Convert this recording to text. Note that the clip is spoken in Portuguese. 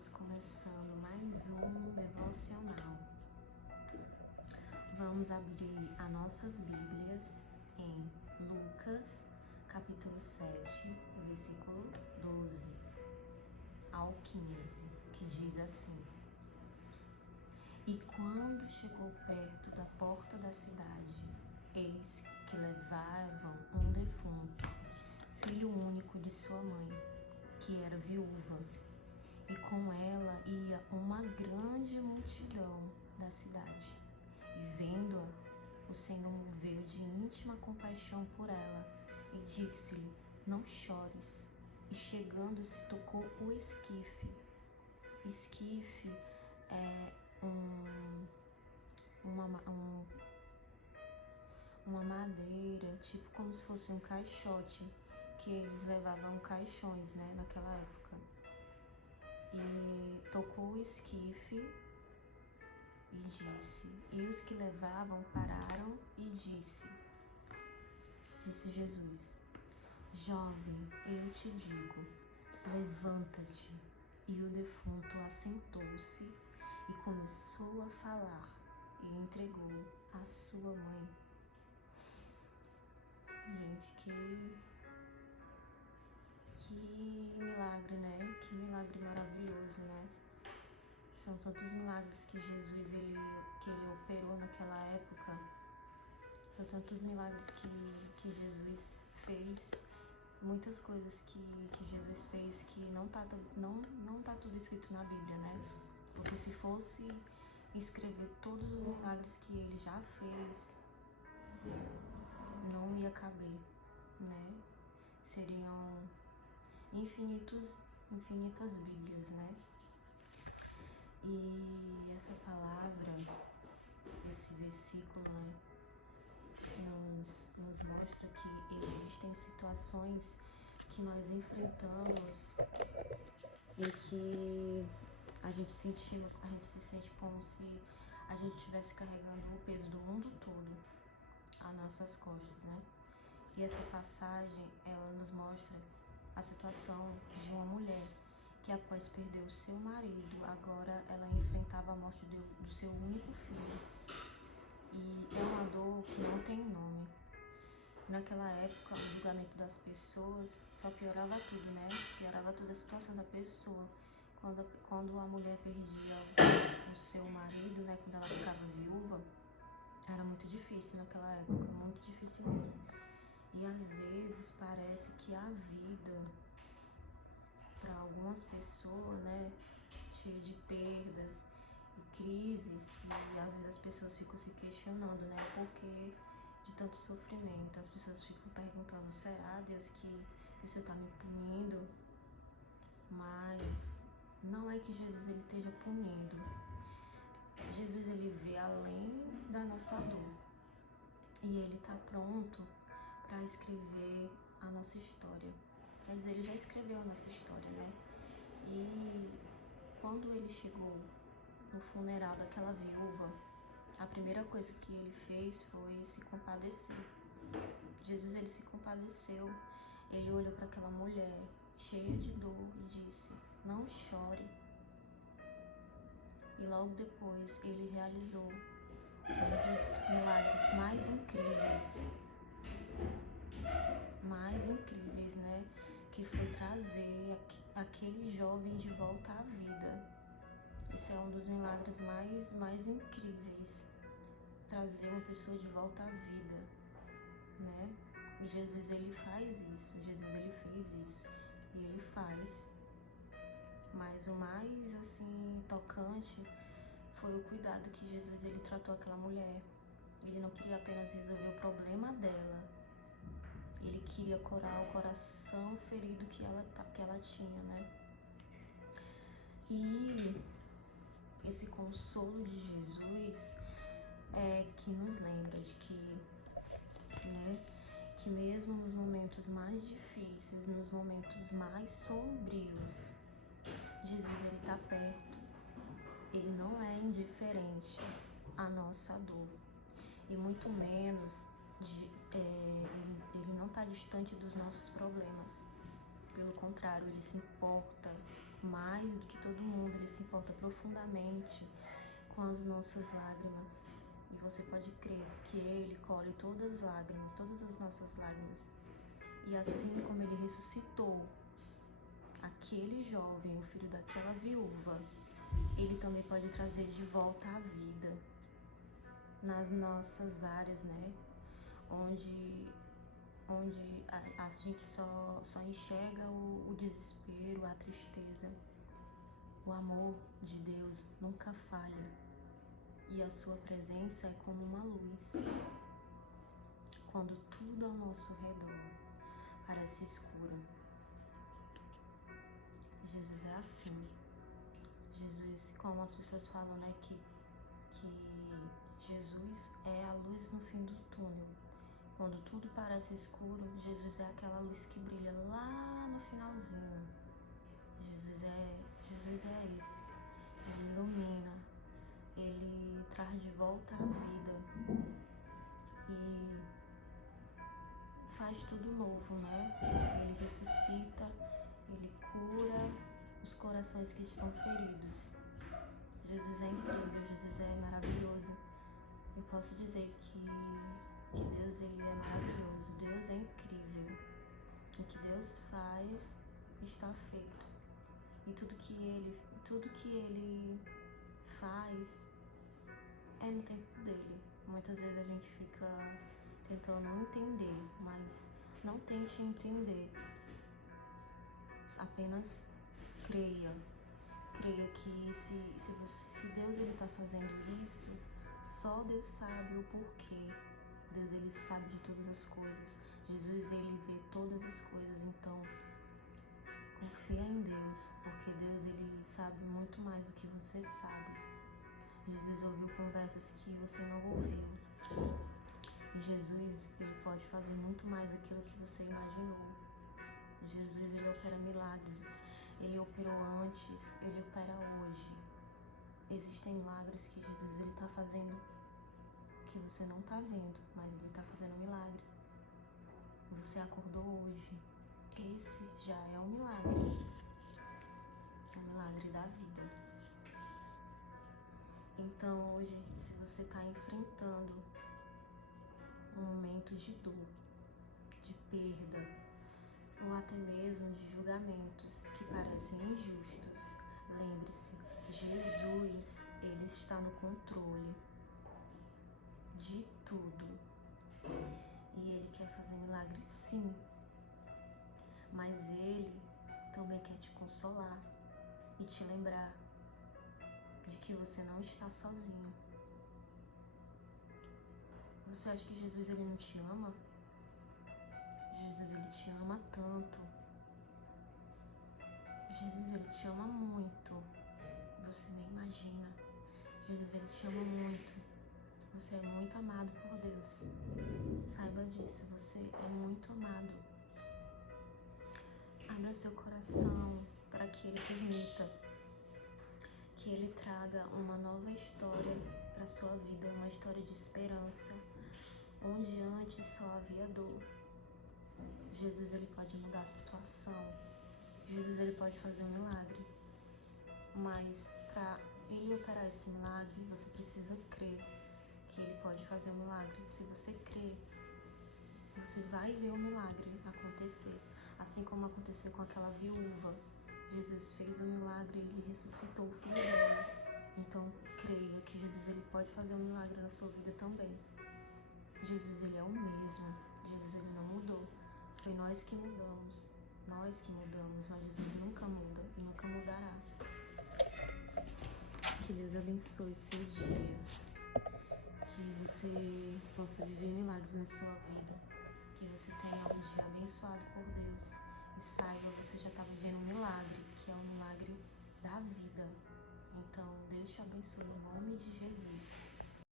Estamos começando mais um devocional. Vamos abrir as nossas Bíblias em Lucas, capítulo 7, versículo 12 ao 15, que diz assim: E quando chegou perto da porta da cidade, eis que levavam um defunto, filho único de sua mãe, que era viúva, e com ela ia uma grande multidão da cidade. E vendo-a, o Senhor moveu de íntima compaixão por ela e disse-lhe: Não chores. E chegando-se, tocou o esquife. Esquife é uma madeira, tipo como se fosse um caixote, que eles levavam caixões, né, naquela época. E tocou o esquife e disse, e os que levavam pararam e disse Jesus: Jovem, eu te digo, levanta-te. E o defunto assentou-se e começou a falar e entregou a sua mãe. Gente, que milagre, né? Que milagre maravilhoso, né? São tantos milagres que Jesus ele operou naquela época. São tantos milagres que Jesus fez. Muitas coisas que Jesus fez que não tá tudo escrito na Bíblia, né? Porque se fosse escrever todos os milagres que ele já fez, não ia caber, né? Seriam infinitas Bíblias, né? E essa palavra, esse versículo, né, nos mostra que existem situações que nós enfrentamos e que a gente se sente como se a gente estivesse carregando o peso do mundo todo às nossas costas, né? E essa passagem, ela nos mostra a situação de uma mulher que após perder o seu marido, agora ela enfrentava a morte do seu único filho. E é uma dor que não tem nome. Naquela época, o julgamento das pessoas só piorava tudo, né? Piorava toda a situação da pessoa. Quando a mulher perdia o seu marido, né? Quando ela ficava viúva, era muito difícil naquela época, muito difícil mesmo. E às vezes parece que a vida, para algumas pessoas, né, cheia de perdas e crises, e às vezes as pessoas ficam se questionando, né, o porquê de tanto sofrimento. As pessoas ficam perguntando: será, Deus, que o Senhor está me punindo? Mas não é que Jesus ele esteja punindo. Jesus ele vê além da nossa dor e ele está pronto para escrever a nossa história. Quer dizer, ele já escreveu a nossa história, né? E quando ele chegou no funeral daquela viúva, a primeira coisa que ele fez foi se compadecer. Jesus ele se compadeceu. Ele olhou para aquela mulher cheia de dor e disse: Não chore. E logo depois ele realizou um dos milagres mais incríveis, né? Que foi trazer aquele jovem de volta à vida. Esse é um dos milagres mais incríveis, trazer uma pessoa de volta à vida, né? E Jesus ele faz isso, Jesus ele fez isso e ele faz. Mas o mais assim tocante foi o cuidado que Jesus ele tratou aquela mulher. Ele não queria apenas resolver o problema dela, ele queria curar o coração ferido que ela tinha, né? E esse consolo de Jesus é que nos lembra de que, né, que mesmo nos momentos mais difíceis, nos momentos mais sombrios, Jesus ele está perto. Ele não é indiferente à nossa dor e muito menos ele não está distante dos nossos problemas. Pelo contrário, ele se importa mais do que todo mundo, Ele se importa profundamente com as nossas lágrimas. E você pode crer que Ele colhe todas as lágrimas, todas as nossas lágrimas. E assim como Ele ressuscitou aquele jovem, o filho daquela viúva, Ele também pode trazer de volta a vida nas nossas áreas, né? Onde a gente só enxerga o desespero, a tristeza. O amor de Deus nunca falha. E a sua presença é como uma luz. Quando tudo ao nosso redor parece escuro. Jesus é assim. Jesus, como as pessoas falam, né, que Jesus é a luz no fim do túnel. Quando tudo parece escuro, Jesus é aquela luz que brilha lá no finalzinho. Jesus é esse. Ele ilumina, Ele traz de volta a vida e faz tudo novo, né? Ele ressuscita, Ele cura os corações que estão feridos. Jesus é incrível, Jesus é maravilhoso. Eu posso dizer que Deus, Ele é maravilhoso, Deus é incrível. O que Deus faz está feito. E tudo que Ele faz é no tempo dele. Muitas vezes a gente fica tentando entender, mas não tente entender. Apenas creia. Creia que se Deus ele está fazendo isso, só Deus sabe o porquê. Deus ele sabe de todas as coisas. Jesus ele vê todas as coisas. Então confia em Deus, porque Deus ele sabe muito mais do que você sabe. Jesus ouviu conversas que você não ouviu. E Jesus ele pode fazer muito mais daquilo que você imaginou. Jesus ele opera milagres. Ele operou antes, ele opera hoje. Existem milagres que Jesus ele está fazendo que você não está vendo, mas ele está fazendo um milagre. Você acordou hoje. Esse já é um milagre. É um milagre da vida. Então hoje, se você está enfrentando um momento de dor, de perda, ou até mesmo de julgamentos que parecem injustos, lembre-se, Jesus, Ele está no controle de tudo. E Ele quer fazer milagre sim, mas Ele também quer te consolar e te lembrar de que você não está sozinho. Você acha que Jesus ele não te ama? Jesus ele te ama tanto. Jesus ele te ama muito. Você nem imagina. Jesus ele te ama muito. Você é muito amado por Deus. Saiba disso, você é muito amado. Abra seu coração para que Ele permita que Ele traga uma nova história para sua vida, uma história de esperança, onde antes só havia dor. Jesus ele pode mudar a situação. Jesus ele pode fazer um milagre. Mas para Ele operar esse milagre, você precisa crer que Ele pode fazer um milagre. Se você crer, você vai ver o milagre acontecer. Assim como aconteceu com aquela viúva. Jesus fez um milagre e Ele ressuscitou o filho dela. Então creia que Jesus ele pode fazer um milagre na sua vida também. Jesus ele é o mesmo. Jesus ele não mudou. Foi nós que mudamos. Nós que mudamos, mas Jesus nunca muda e nunca mudará. Que Deus abençoe seu dia. Que você possa viver milagres na sua vida. Que você tenha um dia abençoado por Deus. E saiba, você já está vivendo um milagre, que é o milagre da vida. Então, Deus te abençoe em nome de Jesus.